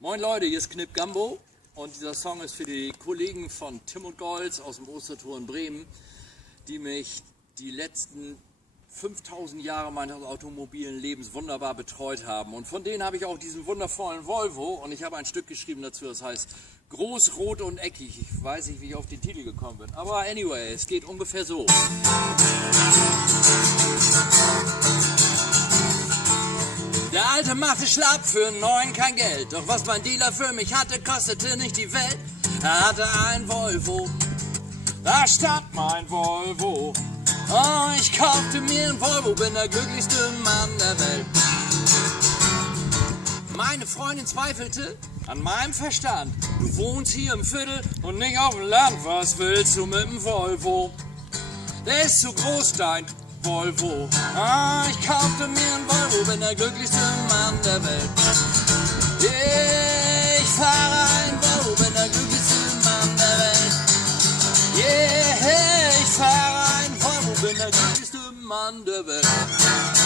Moin Leute, hier ist Knip Gambo und dieser Song ist für die Kollegen von Tim und Golz aus dem Ostertor in Bremen, die mich die letzten 5000 Jahre meines automobilen Lebens wunderbar betreut haben. Und von denen habe ich auch diesen wundervollen Volvo und ich habe ein Stück geschrieben dazu, das heißt Groß, Rot und Eckig. Ich weiß nicht, wie ich auf den Titel gekommen bin, aber anyway, es geht ungefähr so. Der Alte machte schlapp, für einen neuen kein Geld. Doch was mein Dealer für mich hatte, kostete nicht die Welt. Er hatte ein Volvo, da stand mein Volvo. Oh, ich kaufte mir ein Volvo, bin der glücklichste Mann der Welt. Meine Freundin zweifelte an meinem Verstand. Du wohnst hier im Viertel und nicht auf dem Land. Was willst du mit dem Volvo? Der ist zu groß, dein Volvo. Ah, ich kaufte mir ein Volvo, bin der glücklichste Mann der Welt. Yeah, ich fahre ein Volvo, bin der glücklichste Mann der Welt. Yeah, ich fahre ein Volvo, bin der glücklichste Mann der Welt.